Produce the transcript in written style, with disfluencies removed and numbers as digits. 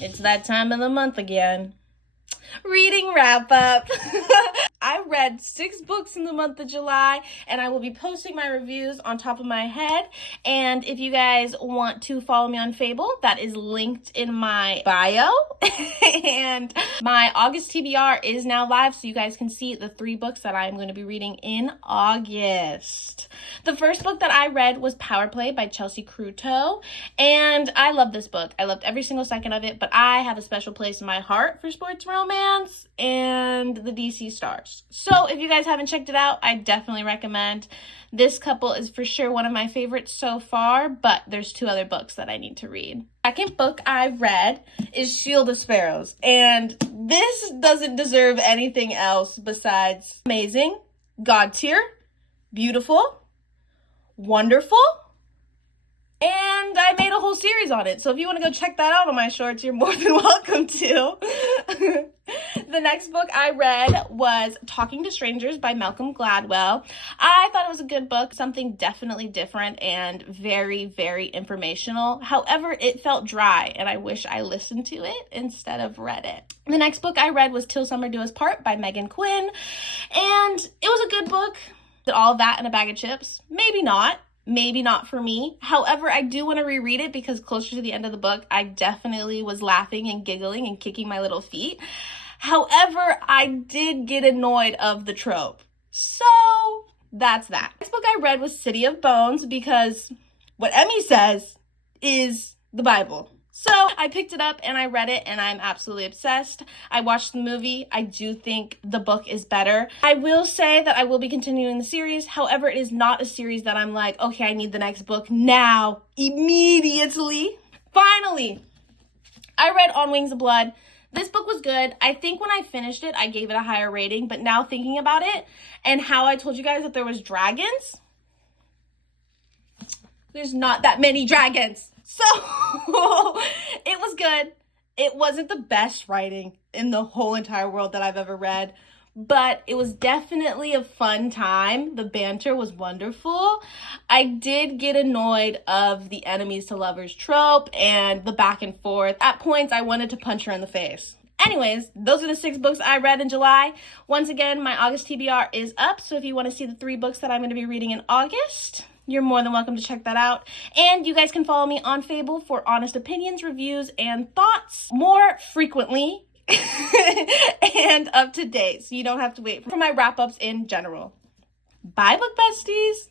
It's that time of the month again. Reading wrap up. I read 6 books in the month of July, and I will be posting my reviews on top of my head. And if you guys want to follow me on Fable, that is linked in my bio. And my August TBR is now live, so you guys can see the 3 books that I'm going to be reading in August. The first book that I read was Power Play by Chelsea Cruto, and I love this book. I loved every single second of it, but I have a special place in my heart for sports romance and the DC Stars. So if you guys haven't checked it out, I definitely recommend. This couple is for sure one of my favorites so far, but there's 2 other books that I need to read. Second book I read is Shield of Sparrows, and this doesn't deserve anything else besides amazing, God tier, beautiful, wonderful, and I made a whole series on it. So if you want to go check that out on my shorts, you're more than welcome to. The next book I read was Talking to Strangers by Malcolm Gladwell. I thought it was a good book, something definitely different and very, very informational. However, it felt dry, and I wish I listened to it instead of read it. The next book I read was Till Summer Do Us Part by Megan Quinn, and it was a good book. Did all of that in a bag of chips? Maybe not. Maybe not for me. However, I do want to reread it because closer to the end of the book, I definitely was laughing and giggling and kicking my little feet. However, I did get annoyed of the trope. So that's that. Next book I read was City of Bones because what Emmy says is the Bible. So I picked it up and I read it and I'm absolutely obsessed. I watched the movie. I do think the book is better. I will say that I will be continuing the series. However, it is not a series that I'm like, okay, I need the next book now, immediately. Finally, I read On Wings of Blood. This book was good. I think when I finished it, I gave it a higher rating, but now thinking about it and how I told you guys that there was dragons, there's not that many dragons. So it was good. It wasn't the best writing in the whole entire world that I've ever read, but it was definitely a fun time. The banter was wonderful. I did get annoyed of the enemies to lovers trope and the back and forth. At points, I wanted to punch her in the face. Anyways, those are the 6 books I read in July. Once again, my August TBR is up, so if you want to see the 3 books that I'm going to be reading in August, you're more than welcome to check that out. And you guys can follow me on Fable for honest opinions, reviews, and thoughts more frequently and up to date, so you don't have to wait for my wrap-ups in general. Bye, book besties!